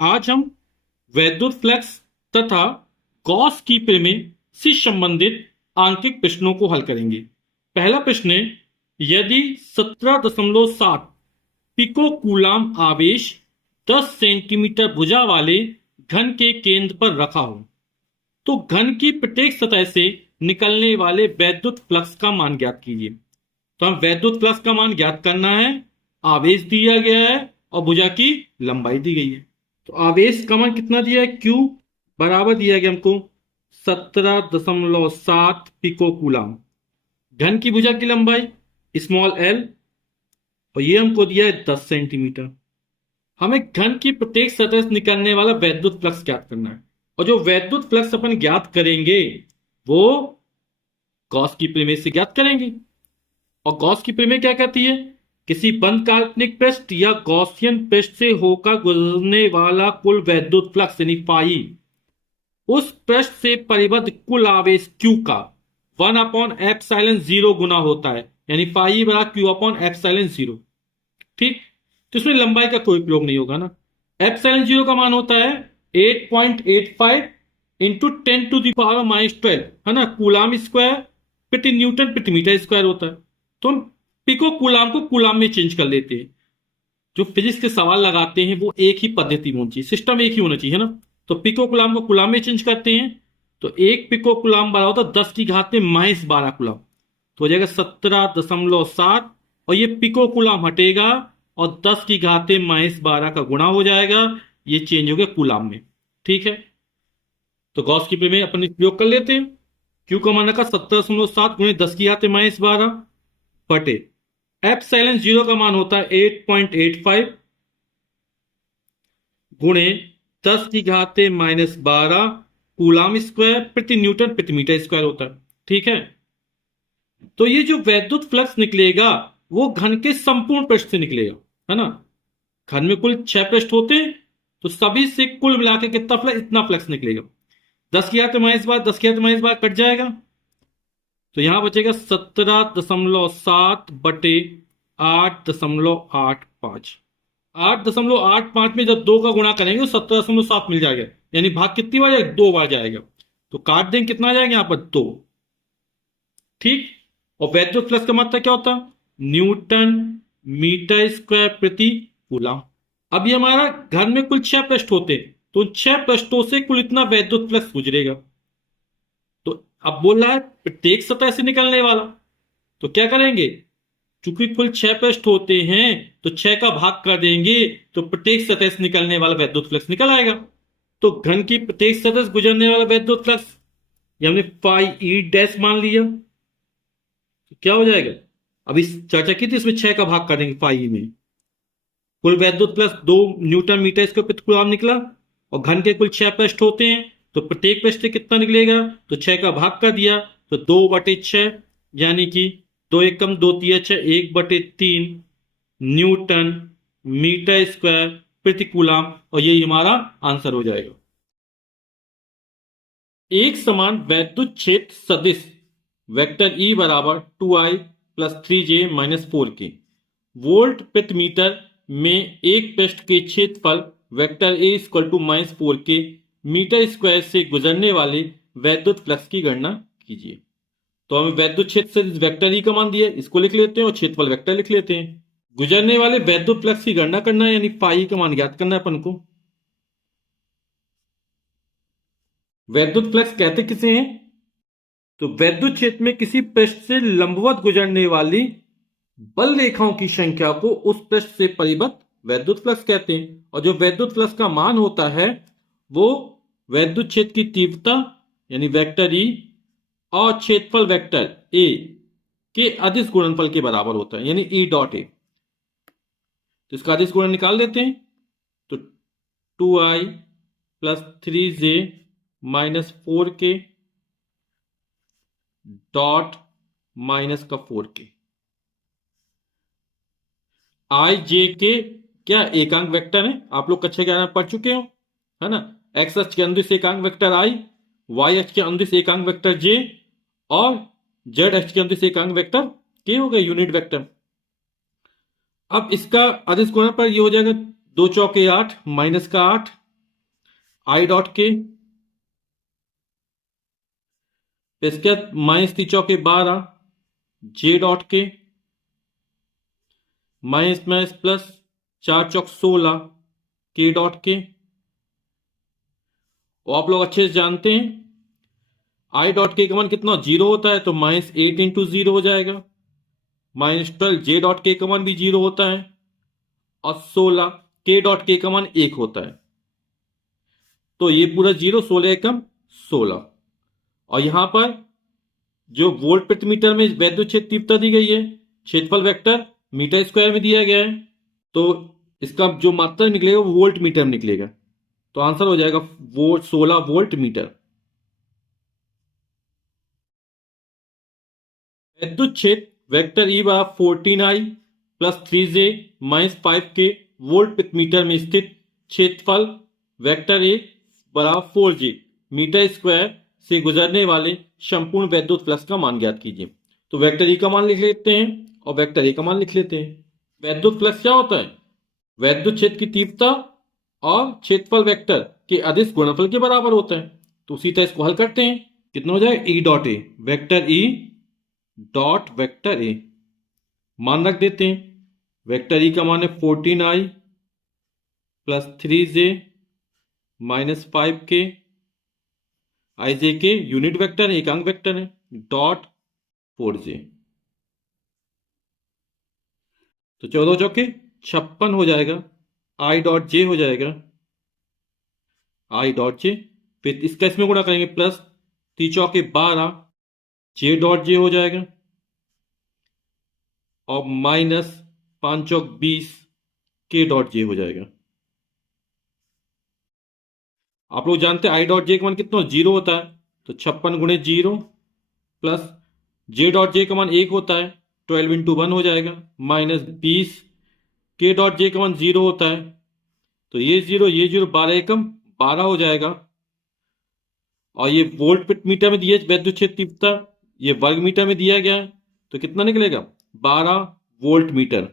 आज हम वैद्युत फ्लक्स तथा गॉस की प्रमेय से संबंधित आंतरिक प्रश्नों को हल करेंगे। पहला प्रश्न है, यदि 17.7 पिको कूलाम आवेश 10 सेंटीमीटर भुजा वाले घन के केंद्र पर रखा हो तो घन की प्रत्येक सतह से निकलने वाले वैद्युत फ्लक्स का मान ज्ञात कीजिए। तो हम वैद्युत फ्लक्स का मान ज्ञात करना है। आवेश दिया गया है और भुजा की लंबाई दी गई है। तो आवेश का मान कितना दिया है, क्यू बराबर दिया गया हमको 17.7 पिको कूलाम। घन की भुजा की लंबाई स्मॉल एल और ये हमको दिया है 10 सेंटीमीटर। हमें घन की प्रत्येक सतह से निकलने वाला वैद्युत फ्लक्स ज्ञात करना है। और जो वैद्युत फ्लक्स अपन ज्ञात करेंगे वो गॉस की प्रमेय से ज्ञात करेंगे। और गॉस की प्रमेय क्या कहती है, किसी बंद काल्पनिक पृष्ठ या गॉसियन पृष्ठ से होकर गुजरने वाला कुल वैद्युत फ्लक्स यानी पाई उस पृष्ठ से परिबद्ध कुल आवेश Q का 1/एप्सिलॉन 0 गुना होता है, यानी पाई बराबर Q/एप्सिलॉन 0। ठीक, तो इसमें लंबाई का कोई प्रयोग नहीं होगा ना। एप्सिलॉन 0 का मान होता है 8.85 इंटू 10⁻⁻12 है ना, कूलाम स्क्वायर प्रति न्यूटन प्रति मीटर स्क्वायर होता है। तो हम पिको कूलाम को कूलाम में चेंज कर लेते हैं। जो फिजिक्स के सवाल लगाते हैं वो एक ही पद्धति में होनी चाहिए, सिस्टम एक ही होना चाहिए, है ना। तो पिको कूलाम को कूलाम में चेंज करते हैं तो एक पिको कूलाम बराबर होता है 10 की घात में -12 कूलाम। तो हो जाएगा 17.7 और ये पिको कूलाम हटेगा और 10 की घात में -12 का गुणा हो जाएगा, ये चेंज हो गया कूलाम में। ठीक है, तो गॉस की प्रमेय अपन उपयोग कर लेते हैं। क्यू का मान रखा 17.7 गुणे 10 की घात में -12 बटे एप्सिलॉन 0 का मान होता है 8.85 गुणे 10 की घात -12 कूलाम स्क्वायर प्रति न्यूटन प्रति मीटर स्क्वायर होता है। ठीक है, तो ये जो वैद्युत फ्लक्स निकलेगा वो घन के संपूर्ण पृष्ठ से निकलेगा, है ना। घन में कुल 6 पृष्ठ होते हैं तो सभी से कुल मिला के कितना फ्लक्स, इतना फ्लक्स निकलेगा। 10 की घात -12 10 की घात -12 कट जाएगा तो यहां बचेगा 17.7 बटे 8.85। 8.85 में जब 2 का गुणा करेंगे तो 17.7 मिल जाएगा, यानी भाग कितनी बार जाएगा, 2 बार जाएगा। तो काट देंगे, कितना आ जाएगा यहां पर 2। ठीक, और वैद्युत फ्लक्स का मात्रा क्या होता है, न्यूटन मीटर स्क्वायर प्रति कूलम। अब ये हमारा घर में कुल 6 पृष्ठ होते हैं तो 6 पृष्ठों से कुल इतना वैद्युत फ्लक्स गुजरेगा। तो अब बोल रहा है प्रत्येक सतह से निकलने वाला, तो क्या करेंगे, चूंकि कुल 6 पृष्ठ होते हैं तो 6 का भाग कर देंगे तो प्रत्येक सतह से निकलने वाला वैद्युत फ्लक्स निकल आएगा। तो घन की प्रत्येक सतह से गुजरने वाला वैद्युत फ्लक्स ये हमने पाई ई डैश मान लिया, तो क्या हो जाएगा, अब इस चर्चा की थी इसमें 6 का भाग कर देंगे पाई में। कुल वैद्युत फ्लक्स 2 न्यूटन मीटर इसके प्रति कूलम निकला। और घन के कुल 6 पृष्ठ होते हैं तो प्रत्येक पृष्ठ से कितना निकलेगा, तो 6 का भाग कर दिया तो 2/6, यानी कि 2 एकम 2 तिया 6 1/3 न्यूटन मीटर स्क्वायर प्रति कूलम, और यही हमारा आंसर हो जाएगा। एक समान वैद्युत क्षेत्र सदिश वेक्टर ई बराबर 2i plus 3j minus 4k volt प्रति मीटर में एक पृष्ठ के क्षेत्रफल vector A equal to -4k metre square से गुजरने वाले वैद्युत फ्लक्स की गणना कीजिए। तो हमें वैद्युत क्षेत्र से वेक्टर ई का मान दिया, इसको लिख लेते हैं और क्षेत्रफल वेक्टर लिख लेते हैं। गुजरने वाले वैद्युत फ्लक्स की गणना करना है, यानी पाई का मान ज्ञात करना है अपन को। वैद्युत फ्लक्स कहते किसे हैं, तो वैद्युत क्षेत्र में किसी पृष्ठ से लंबवत गुजरने वाली बल रेखाओं की संख्या को उस पृष्ठ से परिबद्ध वैद्युत फ्लक्स कहते हैं। और जो वैद्युत फ्लक्स का मान होता है वो वैद्युत क्षेत्र की तीव्रता यानी वेक्टर ई और क्षेत्रफल वेक्टर ए के अदिश गुणनफल के बराबर होता है, यानी ई डॉट ए। तो इसका अदिश गुणन निकाल देते हैं तो 2i plus 3j minus 4k dot minus का 4k। आई जे के क्या एकांक वेक्टर है, आप लोग कक्षा 11 में पढ़ चुके हो, है ना। एक्स अक्ष के अनुदिश एकांक वेक्टर आई, वाई अक्ष के अनुदिश एकांक वेक्टर जे और जेड अक्ष के अनुदिश एकांक वेक्टर के हो गए यूनिट वेक्टर। अब इसका अदिश गुणन पर ये हो जाएगा 2 चौके 8 माइनस का 8 आई डॉट के, इसके बाद माइनस 3 × 12 जे डॉट के, माइनस माइनस प्लस 4 × 16 के डॉट के। और आप लोग अच्छे से जानते हैं आई डॉट के का मान कितना 0 होता है, तो -8 × 0 हो जाएगा। -12 जे डॉट के का मान भी 0 होता है, और 16 के डॉट के का मान 1 होता है। तो ये पूरा 0, 16 एकम 16। और यहां पर जो वोल्ट प्रति मीटर में वैद्युत क्षेत्र तीव्रता दी गई है, क्षेत्रफल वेक्टर मीटर स्क्वायर में दिया गया है, तो इसका जो मात्रा निकलेगा वो वोल्ट मीटर में निकलेगा। तो आंसर हो जाएगा वो 16 वोल्ट मीटर। विद्युत क्षेत्र वेक्टर ई बराबर 14I + 3J - 5K वोल्ट प्रति मीटर में स्थित क्षेत्रफल वेक्टर ए बराबर 4J मीटर स्क्वायर से गुजरने वाले संपूर्ण वैद्युत फ्लक्स का मान ज्ञात कीजिए। तो वेक्टर ई का मान लिख लेते हैं और वेक्टर ए का मान लिख लेते हैं। वैद्युत फ्लक्स क्या होता है? वैद्युत क्षेत्र की तीव्रता और क्षेत्रफल वेक्टर के अदिश गुणनफल के बराबर होता है। तो उसी तरह इसको हल करते हैं। कितना हो जाएगा? E dot A, vector E dot vector A मान रख देते हैं। वेक्टर ई का मान है 14I + 3J - 5K। आई जे के यूनिट वेक्टर है, एकांक वेक्टर है, डॉट 4J। तो 14 चौके 56 हो जाएगा। आई डॉट जे हो जाएगा, आई डॉट जे, फिर इसका इसमें गुणा करेंगे प्लस 3 चौके 12 जे डॉट जे हो जाएगा, और -5 चौक 20 के डॉट जे हो जाएगा। आप लोग जानते हैं आई डॉट जे का मान कितना 0 होता है, तो 56 × 0 प्लस जे डॉट जे का मान 1 होता है, 12 × 1 हो जाएगा, -20 के डॉट जे का मान 0 होता है, तो ये 0 12 एकम 12 हो जाएगा। और ये वोल्ट प्रति मीटर में दिया वैद्युत क्षेत्र तीव्रता, ये वर्ग मीटर में दिया गया है, तो कितना निकलेगा? 12 वोल्ट मीटर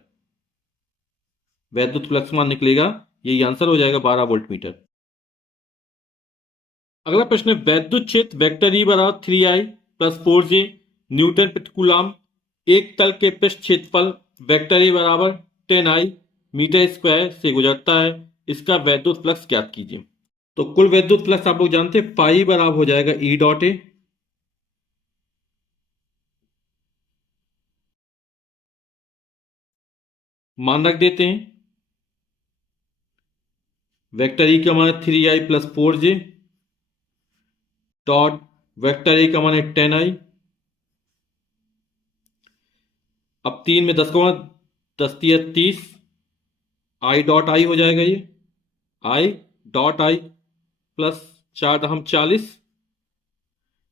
वैद्युत फ्लक्स मान निकलेगा। यही आंसर हो जाएगा 12 वोल्ट मीटर। अगला प्रश्न है वैद्युत क्षेत्र वेक्टर ई बराबर 3I + 4J न्यूटन प्रति कूलम एक तल के पृष्ठ क्षेत्रफल वेक्टर ए बराबर 10I मीटर स्क्वायर से गुजरता है, इसका वैद्युत फ्लक्स ज्ञात कीजिए। तो कुल वैद्युत फ्लक्स आप लोग जानते हैं फाई बराबर हो जाएगा ई डॉट ए, मान रख देते हैं। वेक्टर ई का मान है 3I + 4J dot vector A का मान है 10I। अब 3 में 10 का मान 10 × 30, आई डॉट आई हो जाएगा, ये आई डॉट आई प्लस 4 × 40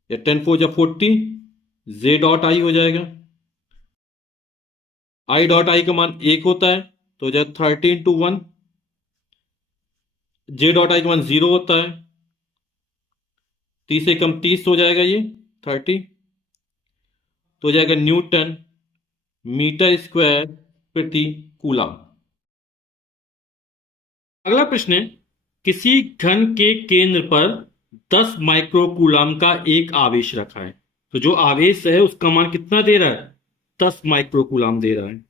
या 10 × 4 = 40 जे डॉट आई हो जाएगा। आई डॉट आई का मान 1 होता है, तो हो जाएगा 30 × 1। जे डॉट आई का मान 0 होता है, 30 से कम 30 हो जाएगा, ये 30, तो हो जाएगा न्यूटन मीटर स्क्वायर प्रति कूलम। अगला प्रश्न है किसी घन के केंद्र पर 10 माइक्रो कूलम का एक आवेश रखा है, तो जो आवेश है उसका मान कितना दे रहा है? 10 माइक्रो कूलम दे रहा है।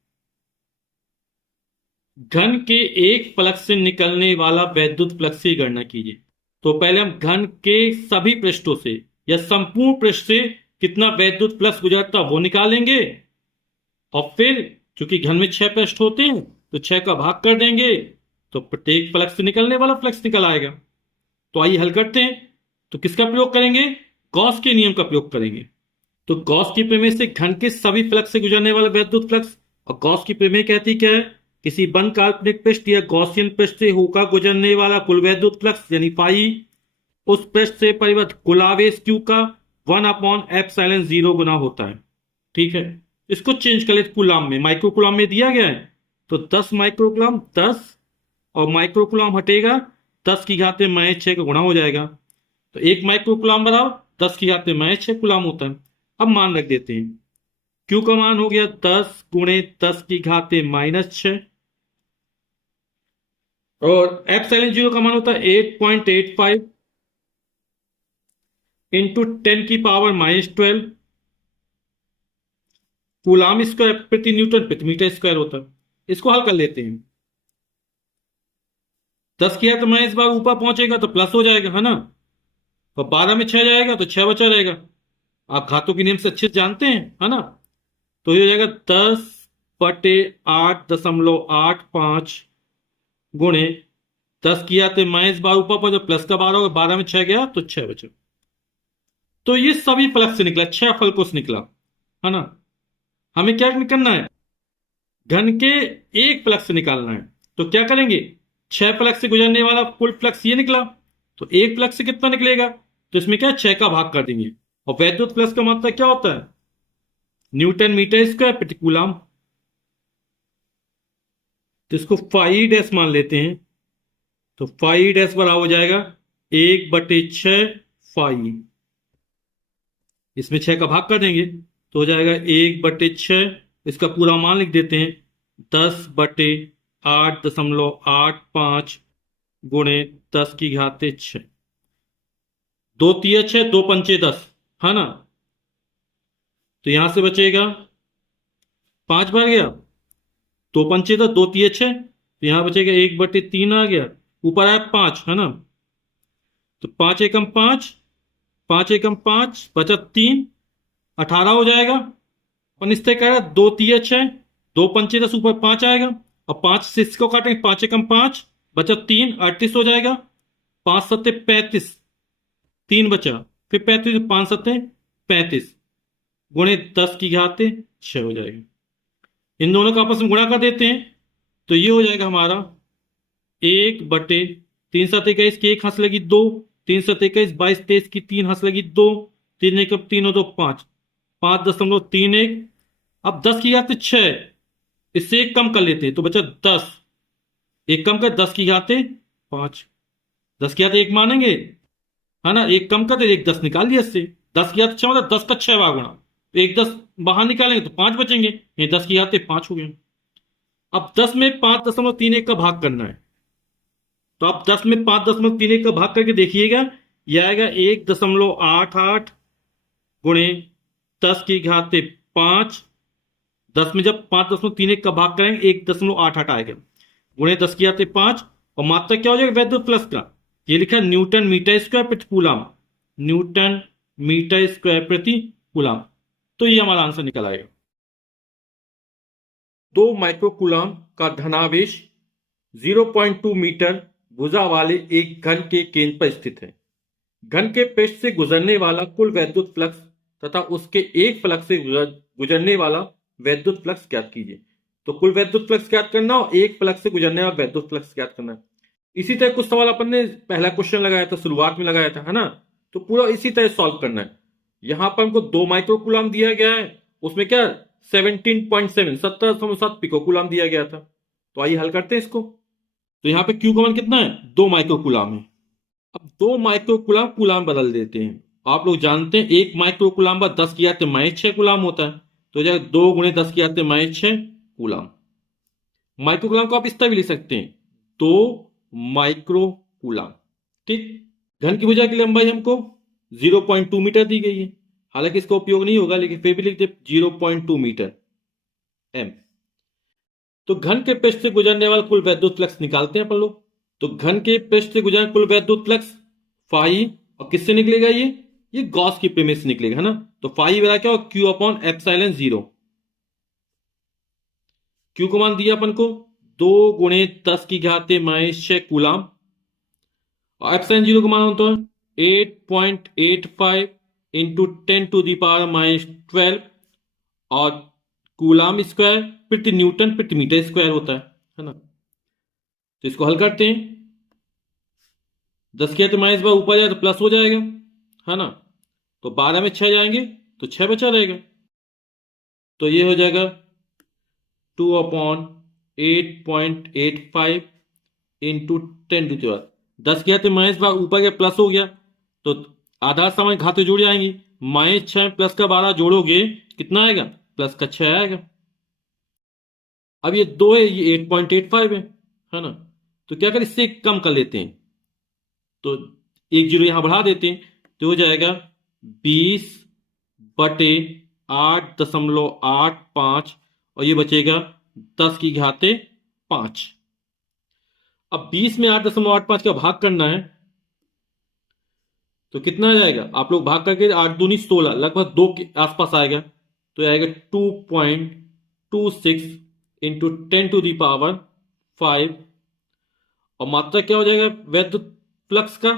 घन के एक फलक से निकलने वाला वैद्युत फ्लक्स की गणना कीजिए। तो पहले हम घन के सभी पृष्ठों से या संपूर्ण पृष्ठ से कितना वैद्युत फ्लक्स गुजरता वो निकालेंगे, और फिर चूंकि घन में 6 पृष्ठ होते हैं तो 6 का भाग कर देंगे, तो प्रत्येक फलक से निकलने वाला फ्लक्स निकल आएगा। तो आइए हल करते हैं। तो किसका प्रयोग करेंगे? गॉस के नियम का प्रयोग करेंगे। तो गॉस की प्रमेय से घन के सभी फ्लक्स से गुजरने वाला वैद्युत फ्लक्स, और गॉस की प्रमेय कहती क्या है? किसी बंद काल्पनिक पृष्ठ या गॉसियन पृष्ठ से होकर गुजरने वाला कुल वैद्युत फ्लक्स यानी फाई उस पृष्ठ से परिवर्त कुल आवेश Q का 1/ε0 गुना होता है। ठीक है, इसको चेंज कर ले कूलम में, माइक्रो कूलम में दिया गया है, तो 10 माइक्रो कूलम 10 और माइक्रो कूलम हटेगा, 10 की घात में -6 का गुणा हो जाएगा, तो 1 माइक्रो कूलम बराबर 10 की घात में -6 कूलम होता है। अब मान रख देते हैं, Q का मान हो गया 10 × 10 की घात में -6 और एप्सिलॉन जीरो का मान होता है 8.85 इंटू 10⁻⁻12 कूलाम स्क्वायर प्रति न्यूटन प्रति मीटर स्क्वायर होता है। इसको हल कर लेते हैं। 10 किया तो मैं इस बार ऊपर पहुंचेगा तो प्लस हो जाएगा, है ना। और 12 में 6 जाएगा तो 6 बचा रहेगा। आप घातों के नियम से अच्छे से जानते हैं, है ना। तो ये हो जाएगा 10/8.85 गुणे 10 किया तो मैं इस बार ऊपर पर जो प्लस का 12 होगा, 12 में 6 गया तो 6 बचा। तो ये सभी फलक से निकला, 6 फलकों से निकला, है ना। हमें क्या करना है, घन के एक फ्लक्स से निकालना है। तो क्या करेंगे, 6 फ्लक्स से गुजरने वाला कुल फ्लक्स ये निकला, तो एक फ्लक्स से कितना निकलेगा, तो इसमें क्या 6 का भाग कर देंगे। और वैद्युत फ्लक्स का मात्रा क्या होता है, न्यूटन मीटर स्क्वायर प्रति कूलम। तो इसको फाई डैश मान लेते हैं। तो फाई डैश बराबर हो जाएगा 1/6 फाई। इसमें 6 का भाग कर देंगे तो हो जाएगा 1/6। इसका पूरा मान लिख देते हैं, 10/8.85 गुणे 10⁻6। 2×3 = 6, 2×5 = 10, है ना। तो यहां से बचेगा 5 बार गया, 2×5 = 10, 2×3 = 6। तो यहां बचेगा 1/3 आ गया, ऊपर आया 5, है ना। तो 5 एकम 5, 5 एकम 5 बचा 3, 18 हो जाएगा। और निश्चय कह रहा 2×3 = 6, 2×5 = 10, ऊपर 5 आएगा। और 5 से इसको काटेंगे, 5 एकम 5 बचा 3, 38 हो जाएगा। 5×7 = 35, 3 बचा, फिर 35, 5×7 = 35 गुणे 10⁻6 हो जाएगा। इन दोनों का आपस में गुणा कर देते हैं तो ये हो जाएगा हमारा 1/3×7 = 21 की 1 हंस लगी 2, 3×7 = 21, 22, 23 की 3 हंस लगी 2, 3 1 3 और 2 5, 5.31। अब 10⁻6 इससे एक कम कर लेते हैं तो बचा 10, एक कम कर 10⁻5, 10⁻1 मानेंगे, है ना। एक कम कर दे, एक 10 निकाल लिया इससे। 10⁻6 मतलब 10 का 6 बार गुणा, तो एक 10 बाहर निकालेंगे तो 5 बचेंगे, ये 10⁻5 हो गए। अब 10 में 5.31 का भाग करना है। तो आप 10 में 5.31 का भाग करके देखिएगा, यह आएगा 1.88 गुणे 10⁻5। 10 में जब 5.31 का भाग करेंगे 1.88 आएगा, गुणे 10⁻5। और मात्रा क्या हो जाएगा वैद्युत प्लस का, ये लिखा है न्यूटन मीटर स्क्वायर प्रति कूलम, न्यूटन मीटर स्क्वायर प्रति कूलम। तो ये हमारा आंसर निकल आएगा। 2 माइक्रोकूलम का धनावेश 0.2 मीटर भुजा वाले एक घन के केंद्र पर स्थित है। घन के पृष्ठ से गुजरने वाला कुल वैद्युत फ्लक्स तथा उसके एक फ्लक्स से गुजरने वाला वैद्युत फ्लक्स ज्ञात कीजिए। तो कुल वैद्युत फ्लक्स ज्ञात करना और एक फ्लक्स से गुजरने वाला वैद्युत फ्लक्स ज्ञात करना है। इसी तरह कुछ सवाल अपन ने पहला क्वेश्चन लगाया था, शुरुआत में लगाया था, है ना। तो पूरा इसी तरह सॉल्व करना है। यहां पर हमको 2 माइक्रोकूलम दिया गया है, उसमें क्या 17.7 पिकोकूलम दिया गया था। तो आइए हल करते हैं इसको। तो यहां पे क्यू का मान कितना है, 2 माइक्रोकूलम है। अब 2 माइक्रोकूलम कूलम बदल देते हैं। आप लोग जानते हैं 1 माइक्रोकूलम पर 10⁻6 कूलम होता है, तो जाएगा 2 गुणे 10⁻6 कूलम। माइक्रोकूलम को आप इस तरह भी लिख सकते हैं, 2 माइक्रोकूलम। ठीक, घन की भुजा की लंबाई हमको 0.2 मीटर दी गई है, हालांकि इसका उपयोग नहीं होगा, लेकिन फिर भी लिख दे 0.2 मीटर एम। तो घन के पृष्ठ से गुजरने वाला कुल वैद्युत फ्लक्स निकालते हैं अपन लोग। तो घन के पृष्ठ से गुजरने कुल वैद्युत फ्लक्स फाई, और किससे निकलेगा, ये गॉस की प्रेमिस से निकलेगा, है ना। तो फाई बराबर क्या होगा, Q/ε0। क्यू को मान दिया अपन को 2 गुणे 10⁻6 कूलम, और ε0 का मान होता है 8.85 इंटू 10⁻12 और कूलम स्क्वायर प्रति न्यूटन प्रति मीटर स्क्वायर होता है ना। तो इसको हल करते हैं। 10 किया तो माइनस बार ऊपर जाए तो प्लस हो जाएगा, है ना। तो 12 में 6 जाएंगे तो 6 बचा रहेगा। तो ये हो जाएगा 2/8.85 इंटू 10⁻। 10 किया तो माइनस बार ऊपर गया प्लस हो गया, तो आधार सामान्य घाते जुड़ जाएंगी। -6 प्लस का 12 जोड़ोगे कितना आएगा, प्लस का 6 आएगा। अब ये 2 है, ये 8.85 है ना। तो क्या करें, इससे कम कर लेते हैं, तो एक जीरो यहां बढ़ा देते हैं, तो हो जाएगा 20/8.85 और ये बचेगा 10⁵5। अब 20 में 8.85 का भाग करना है, तो कितना आ जाएगा, आप लोग भाग करके 8 दूनी 16, लगभग 2 के आसपास आएगा, तो आएगा 2.26 इंटू 10⁵5। और मात्रा क्या हो जाएगा वैद्युत फ्लक्स का,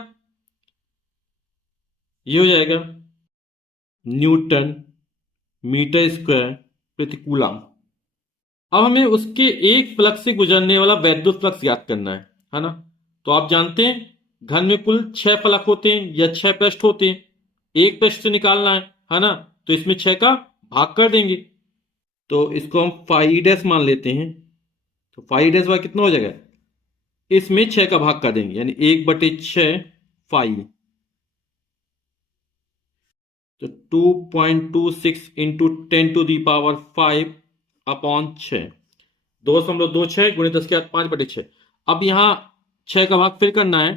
ये हो जाएगा न्यूटन मीटर स्क्वायर प्रति कूलम। अब हमें उसके एक फ्लक्स से गुजरने वाला वैद्युत फ्लक्स ज्ञात करना है ना। तो आप जानते हैं घर में कुल 6 फलक होते हैं या 6 पृष्ठ होते हैं, एक पृष्ठ से निकालना है ना, तो इसमें 6 का भाग कर देंगे, तो इसको हम फाई डैश मान लेते हैं। तो फाई डैश बाय कितना हो जाएगा, इसमें 6 का भाग कर देंगे, यानी 1/6 फाई, तो 2.26 इंटू 10⁵5 अपॉन 6, 2.26 गुणे 10⁵5/6। अब यहां 6 का भाग फिर करना है,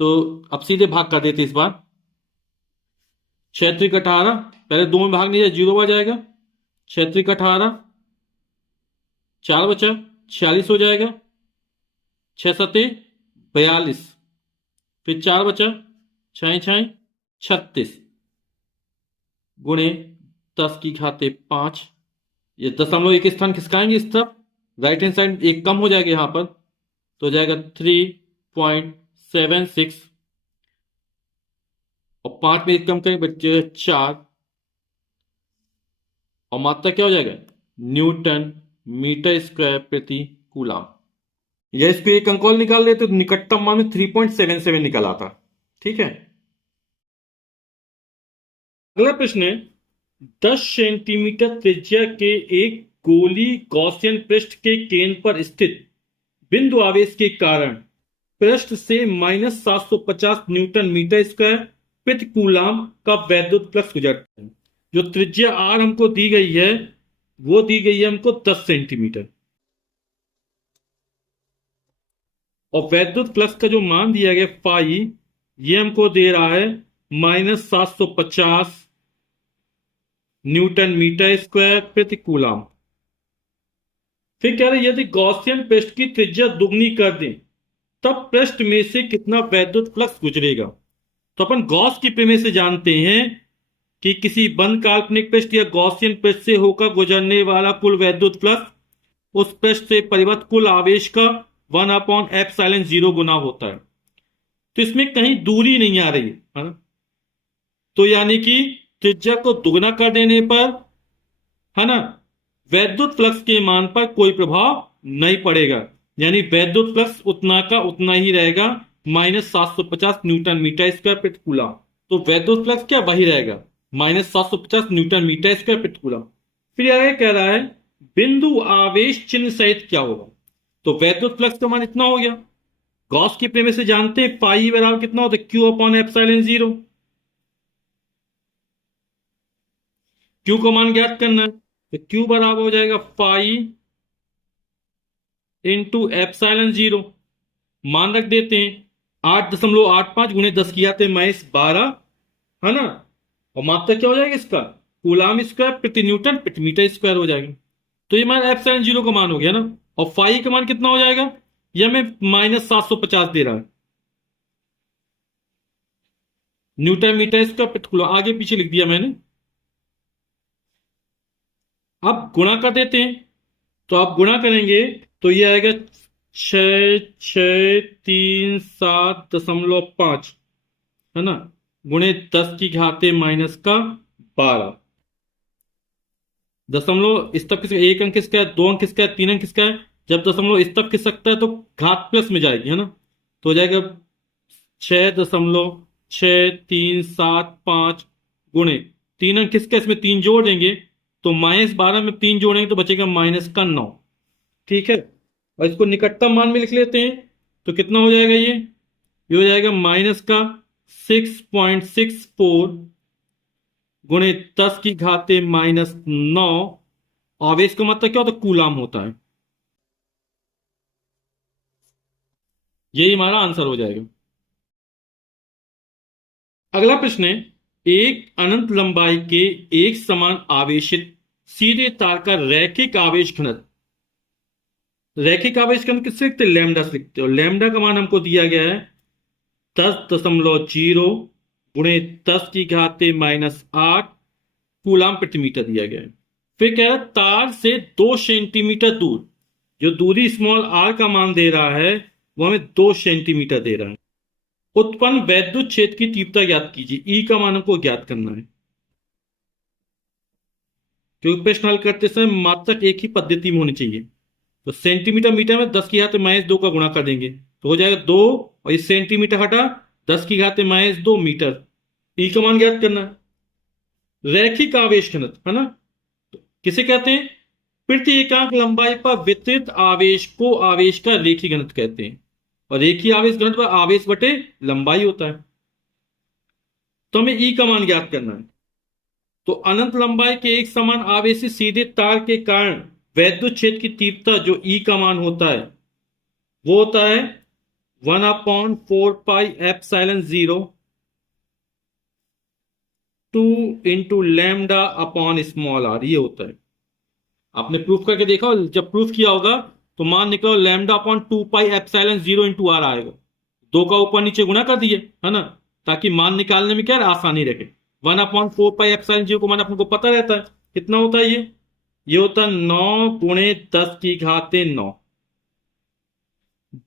तो अब सीधे भाग कर देते इस बार। 6×18, पहले 2 में भाग नहीं जाए, 0 आ जाएगा, 6×18 4 बचा, 46 हो जाएगा, 6×7 = 42, फिर 4 बचा, 6×6 = 36 गुणे 10⁵5। ये दशमलव एक स्थान खिसकाएंगे इस तरफ, राइट हैंड साइड एक कम हो जाएगा यहां पर, तो हो जाएगा 3.76 और 5 में एक कम करेंगे बच्चे 4, और मात्रा क्या हो जाएगा न्यूटन मीटर स्क्वायर प्रति कूलम। या इसको एक अंक और निकाल लेते तो निकटतम मान में 3.77 निकल आता। ठीक है, अगला प्रश्न है, 10 सेंटीमीटर त्रिज्या के एक गोली गॉसियन पृष्ठ के केंद्र पर स्थित बिंदु आवेश के कारण पृष्ठ से -750 न्यूटन मीटर स्क्वायर प्रति कूलम का वैद्युत फ्लक्स गुजरता है। जो त्रिज्या आर हमको दी गई है वो दी गई है हमको 10 सेंटीमीटर, और वैद्युत फ्लक्स का जो मान दिया गया फाई, ये हमको दे रहा है -750 न्यूटन मीटर स्क्वायर प्रति कूलम। फिर कह रहे यदि गॉसियन पृष्ठ की त्रिज्या दुगनी कर दें तब पृष्ठ में से कितना वैद्युत फ्लक्स गुजरेगा। तो अपन गॉस की प्रमेय से जानते हैं कि किसी बंद काल्पनिक पृष्ठ या गॉसियन पृष्ठ से होकर गुजरने वाला कुल वैद्युत फ्लक्स उस पृष्ठ से परिवर्त कुल आवेश का 1/ε0 गुना होता है। तो इसमें कहीं दूरी नहीं आ रही है ना, तो यानी कि त्रिज्या को दुगना कर देने पर है ना वैद्युत फ्लक्स के मान पर कोई प्रभाव नहीं पड़ेगा, यानी वैद्युत फ्लक्स उतना का उतना ही रहेगा, -750 न्यूटन मीटर स्क्वायर प्रति कूलम। तो वैद्युत फ्लक्स क्या वही रहेगा, -750 न्यूटन मीटर स्क्वायर प्रति कूलम। फिर आगे कह रहा है बिंदु आवेश चिन्ह सहित क्या होगा। तो वैद्युत फ्लक्स का मान इतना हो गया, गॉस की प्रमेय से जानते हैं पाई बराबर कितना होता है Q/ε0। क्यू का मान ज्ञात करना है, तो क्यू बराबर हो जाएगा पाई इंटू ε0, मान रख देते हैं 8.85 गुणे 10⁻⁻12 है ना, और मात्रा क्या हो जाएगा इसका कूलम स्क्वायर प्रति न्यूटन प्रति मीटर स्क्वायर हो जाएगा। तो ये मान ε0 का मान हो गया ना, और फाई का मान कितना हो जाएगा, ये हमें -750 दे रहा है न्यूटन मीटर स्क्वायर प्रति कूलम, आगे पीछे लिख दिया मैंने। अब गुणा कर देते हैं, तो आप गुणा करेंगे तो ये आएगा 66375 है ना, गुणे 10⁻⁻12। दशमलव इस तक एक अंक किसका है, 2 अंक किसका है, 3 अंक किसका है। जब दशमलव इस तक खिसक सकता है तो घात प्लस में जाएगी है ना, तो हो जाएगा 6.6375 गुणे 3 अंक किसका, इसमें 3 जोड़ देंगे तो -12 में 3 जोड़ेंगे तो बचेगा -9। ठीक है, और इसको निकटतम मान में लिख लेते हैं, तो कितना हो जाएगा ये हो जाएगा -6.64 गुणे 10⁻⁻9। आवेश का मतलब क्या होता है, कूलम होता है। यही हमारा आंसर हो जाएगा। अगला प्रश्न है, एक अनंत लंबाई के एक समान आवेशित सीधे तार का रैखिक आवेश घनत्व, रैखिक आवेश घनत्व किससे लिखते हैं, लैम्डा से लिखते हो। लैम्डा का मान हमको दिया गया है 10.0 गुणे 10⁻⁻8 कूलाम प्रति मीटर दिया गया है। फिर कह रहा है तार से 2 सेंटीमीटर दूर, जो दूरी स्मॉल आर का मान दे रहा है वो हमें 2 सेंटीमीटर दे रहा है। उत्पन्न वैद्युत क्षेत्र की तीव्रता ज्ञात कीजिए। ई का मान हमको ज्ञात करना है, क्योंकि प्रश्न हल करते समय मात्रक एक ही पद्धति में होनी चाहिए। तो सेंटीमीटर मीटर में 10⁻2 का गुणा कर देंगे तो हो जाएगा 2, और इस सेंटीमीटर हटा 10⁻2 मीटर। ई का मान ज्ञात करना है। रैखिक आवेश घनत्व है ना, तो किसे कहते हैं, प्रति एकांक लंबाई पर वितरित आवेश को आवेश का रेखीय घनत्व कहते हैं। और रेखीय आवेश घनत्व आवेश बटे लंबाई होता है। तो हमें ई का मान ज्ञात करना है। तो अनंत लंबाई के एक समान आवेशी सीधे तार के कारण वैद्युत क्षेत्र की तीव्रता जो ई का मान होता है वो होता है 1/4πε0 2 into lambda upon small R, ये होता है। आपने प्रूफ करके देखा, जब प्रूफ किया होगा तो मान निकलो लैम्डा अपॉन 2πε0 इंटू आर आएगा। दो का ऊपर नीचे गुणा कर दिए है ना, ताकि मान निकालने में क्या है, आसानी रहे। 1/4πε0 को मान अपने को पता रहता है कितना होता है ये होता है 9 गुणे 10⁻9।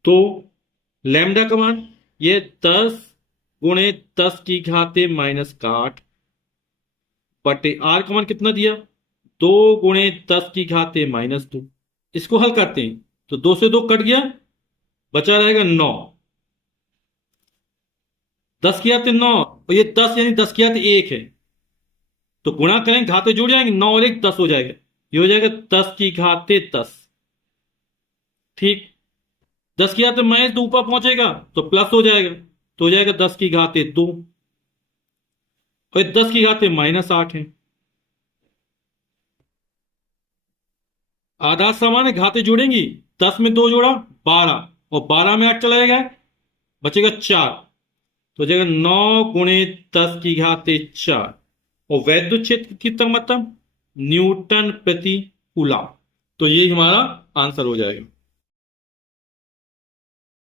तो लैम्डा का मान ये 10 गुणे 10⁻⁻8 बटे आर का मान कितना दिया, 2 गुणे 10⁻⁻2। इसको हल करते हैं तो 2 से 2 कट गया, बचा रहेगा 9। 10⁻9 और ये 10 यानी 10⁻1 है, तो गुणा करें घाते जुड़ जाएंगे, 9 और 1 10 हो जाएगा। ये हो जाएगा 10⁻10। ठीक, 10⁻2 ऊपर पहुंचेगा तो प्लस हो जाएगा, तो हो जाएगा 10⁻2। और 10⁻8 है। आधा समान है, घाते जोड़ेंगी, 10 में 2 जोड़ा 12, और 12 में 8 चला जाएगा, बचेगा 4। तो हो जाएगा 9 गुणे 10⁻4। और वैद्युत क्षेत्र कितना मतलब न्यूटन प्रति कूलम। तो ये हमारा आंसर हो जाएगा।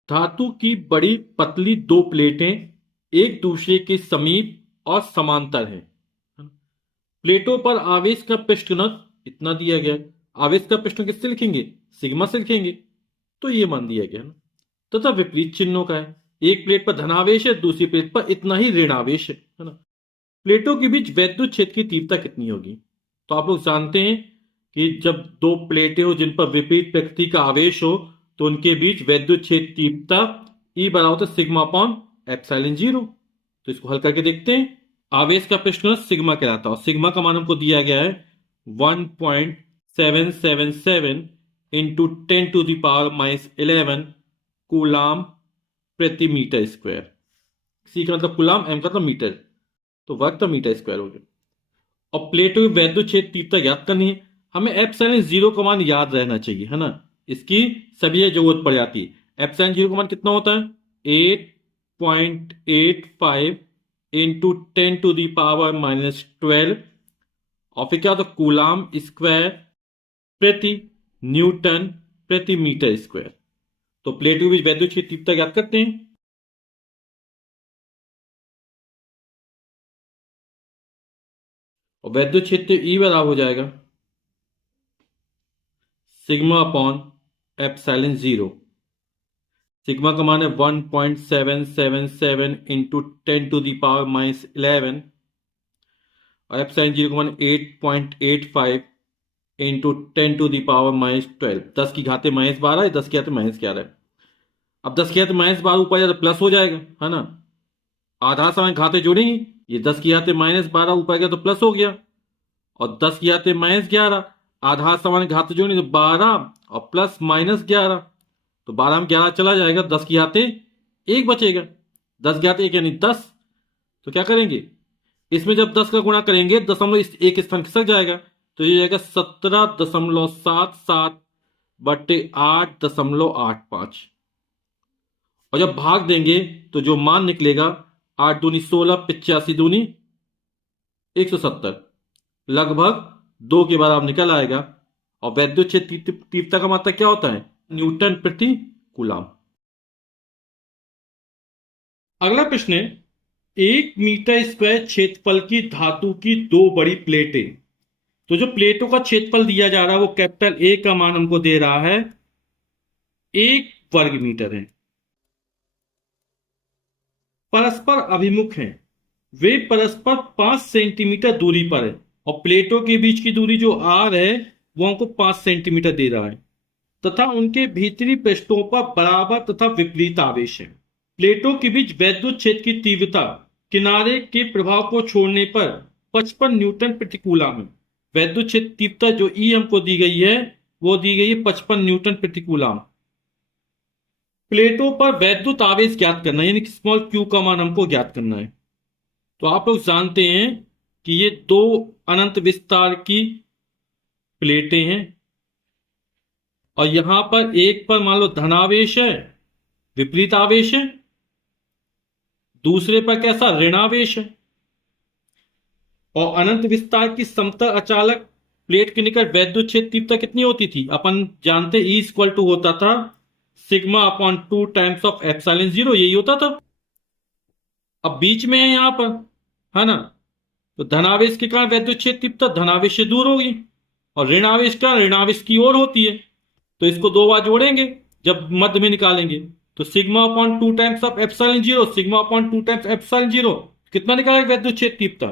धातु की बड़ी पतली दो प्लेटें एक दूसरे के समीप और समांतर हैं। प्लेटों पर आवेश का पृष्ठ घनत्व इतना दिया गया। आवेश का पृष्ठ किससे लिखेंगे, सिग्मा से लिखेंगे, तो ये मान दिया गया ना। तथा विपरीत चिन्हों का है, एक प्लेट पर धनावेश है, दूसरी प्लेट पर इतना ही ऋणावेश है ना। प्लेटों के बीच वैद्युत क्षेत्र की तीव्रता कितनी होगी। तो आप लोग जानते हैं कि जब दो प्लेटें हो जिन पर विपरीत प्रकृति का आवेश हो तो उनके बीच वैद्युत क्षेत्र तीव्रता E बराबर सिग्मा अपॉन एप्सिलॉन 0। तो इसको हल करके देखते हैं। आवेश का पृष्ठ घनत्व सिग्मा कहलाता है और सिग्मा का मान हमको दिया गया है 1.777 इंटू 10⁻11 कूलाम प्रति मीटर स्क्वायर। सी का मतलब कूलाम, एम का मतलब मीटर, तो वर्ग का मीटर स्क्वायर हो गया। और प्लेटों की वैद्युत क्षेत्र तीव्रता ज्ञात करनी है। हमें एप्सिलॉन 0 का मान याद रहना चाहिए है ना, इसकी सभी जरूरत पड़ जाती है। एप्सिलॉन 0 का मान कितना होता है 8.85 इंटू 10⁻12 और फिर क्या होता है कूलाम स्क्वायर प्रति न्यूटन प्रति मीटर स्क्वायर। तो प्लेटों के बीच वैद्युत क्षेत्र तीव्रता ज्ञात करते हैं। और वैद्युत क्षेत्र ई बराबर हो जाएगा सिग्मा अपॉन एप्सिलॉन 0। सिग्मा का मान है 1.777 इंटू 10⁻11 और एप्सिलॉन 0 का मान 8.85 इंटू 10⁻12। 10 की घाते -12 है, 10 की घाते -11 है। अब 10 की घाते -12 ऊपर जाए तो प्लस हो जाएगा है ना। आधा समय घाते जोड़ेंगे, ये 10 की घाते -12 ऊपर गया तो प्लस हो गया, और 10 की घाते -11 आधा समान घाते जोड़ेंगे तो 12 और प्लस -11, तो 12 में 11 चला जाएगा, 10 की घाते 1 बचेगा। 10 की घाते 1 यानी 10। तो क्या करेंगे, इसमें जब 10 का गुणा करेंगे दशमलव इस एक स्थान खिसक जाएगा, तो ये जाएगा 17.77 बटे 8.85। और जब भाग देंगे तो जो मान निकलेगा 8 दूनी 16, 85 दूनी 170, लगभग 2 के बराबर निकल आएगा। और वैद्युत क्षेत्र तीव्रता का मात्रक क्या होता है? न्यूटन प्रति कूलम। अगला प्रश्न है, 1 मीटर स्क्वायर क्षेत्रफल की धातु की 2 बड़ी प्लेटें। तो जो प्लेटों का क्षेत्रफल दिया जा रहा है वो कैपिटल ए का मान हमको दे रहा है 1 वर्ग मीटर है। परस्पर अभिमुख हैं, वे परस्पर 5 सेंटीमीटर दूरी पर है और प्लेटों के बीच की दूरी जो आर है वो हमको 5 सेंटीमीटर दे रहा है तथा उनके भीतरी पृष्ठों पर बराबर तथा विपरीत आवेश है। प्लेटों के बीच वैद्युत क्षेत्र की तीव्रता किनारे के प्रभाव को छोड़ने पर 55 न्यूटन प्रतिकूलम है। वैद्युत क्षेत्र तीव्रता जो ई हमको दी गई है वो दी गई है 55 न्यूटन प्रतिकूलम। प्लेटों पर वैद्युत आवेश ज्ञात करना है, यानी कि स्मॉल क्यू का मान हमको ज्ञात करना है। तो आप लोग जानते हैं कि ये 2 अनंत विस्तार की प्लेटें हैं और यहां पर एक पर मान लो धनावेश है, विपरीत आवेश है, दूसरे पर कैसा ऋणावेश है। और अनंत विस्तार की समतल अचालक प्लेट के निकट वैद्युत क्षेत्र तीव्रता कितनी होती थी? अपन जानते ई इक्वल टू होता था sigma upon 2 times of epsilon 0, यही होता था। अब बीच में है यहां पर, है ना, तो धनावेश के कारण वैद्युत क्षेत्र तीव्रता धनावेश से दूर होगी और ऋणावेश का ऋणावेश की ओर होती है। तो इसको 2 बार जोड़ेंगे जब मध्य में निकालेंगे तो sigma upon 2 times of epsilon 0, sigma upon 2 times epsilon 0 कितना निकालेगा वैद्युत क्षेत्र तीव्रता।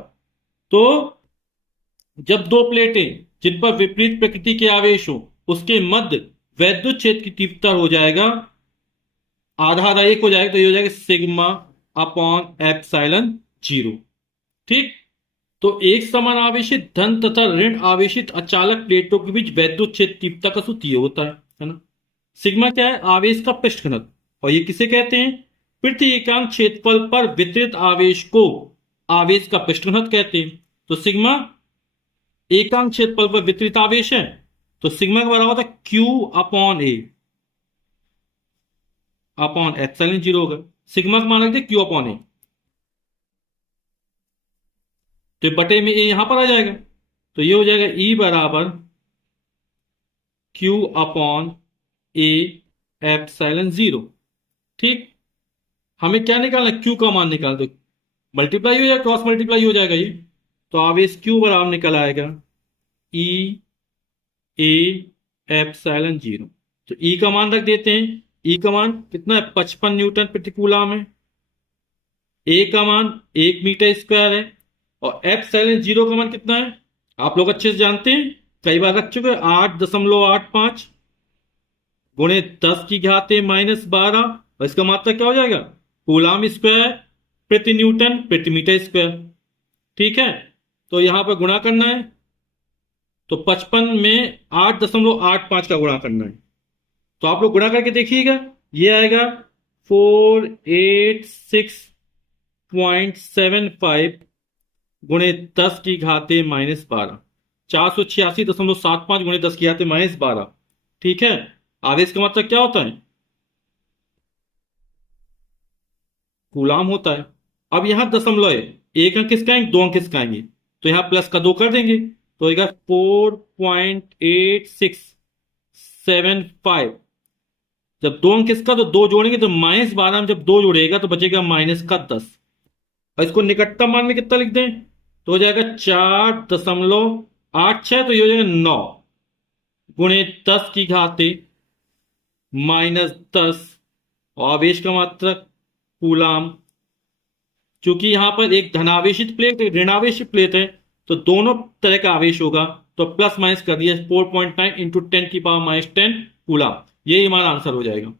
तो जब 2 प्लेटें जिन पर विपरीत प्रकृति के आवेश हो उसके मध्य वैद्युत क्षेत्र की तीव्रता हो जाएगा आधा आधा 1 हो जाएगा, तो ये हो जाएगा सिग्मा अपॉन एप्सिलॉन 0। ठीक, तो एक समान आवेशित धन तथा ऋण आवेशित अचालक प्लेटों के बीच वैद्युत क्षेत्र तीव्रता का सूत्र ये होता है ना। सिग्मा क्या है? आवेश का पृष्ठ घनत्व। और ये किसे कहते हैं? प्रति एकांक क्षेत्रफल पर वितरित आवेश को आवेश का पृष्ठ घनत्व कहते हैं। तो सिग्मा एकांक क्षेत्रफल पर वितरित आवेश है तो सिग्मा का बराबर होता है क्यू अपॉन ए अपॉन एप्सिलॉन 0 होगा। सिग्मा का मान रखते क्यू अपॉन ए, तो बटे में ए यहां पर आ जाएगा, तो ये हो जाएगा ई बराबर क्यू अपॉन ए एप्सिलॉन 0। ठीक, हमें क्या निकालना है? क्यू का मान निकाल दो, मल्टीप्लाई हो जाएगा, क्रॉस मल्टीप्लाई हो जाएगा ये, तो आवेश क्यू बराबर निकल आएगा ई ए एप्सिलॉन 0। तो ई का मान रख देते हैं, ई का मान कितना है? 55 न्यूटन प्रतिकूलम है। ए का मान 1 मीटर स्क्वायर है और एप्सिलॉन 0 का मान कितना है? आप लोग अच्छे से जानते हैं, कई बार रख चुके हैं, 8.85 गुणे 10 की घाते -12। और इसका मात्रा क्या हो जाएगा? कूलम स्क्वायर प्रति न्यूटन प्रति मीटर स्क्वायर। ठीक है, तो यहां पर गुणा करना है, तो 55 में 8.85 का गुणा करना है। तो आप लोग गुणा करके देखिएगा, ये आएगा 486.75 गुणे 10 की घाते -12, 486.75 गुणे 10 की घाते -12। ठीक है, आवेश का मतलब क्या होता है? कूलम होता है। अब यहां दशमलव है, 1 अंक किसका आएंगे, 2 अंक किसका आएंगे, तो यहां प्लस का 2 कर देंगे तो आएगा 4.8675। जब 2 अंक किसका, तो 2 जोड़ेंगे तो -12 में जब 2 जोड़ेगा तो बचेगा -10। और इसको निकटतम मान में कितना लिख दें तो हो जाएगा 4.86, तो ये हो जाएगा 9 गुणे 10 की घाते -10। और आवेश का मात्रक कूलम, चूंकि यहां पर एक धनावेशित प्लेट एक ऋणावेशित प्लेट है तो दोनों तरह का आवेश होगा, तो प्लस माइनस कर दिया, 4.9 × 10⁻⁻10 कूलम, ये हमारा आंसर हो जाएगा।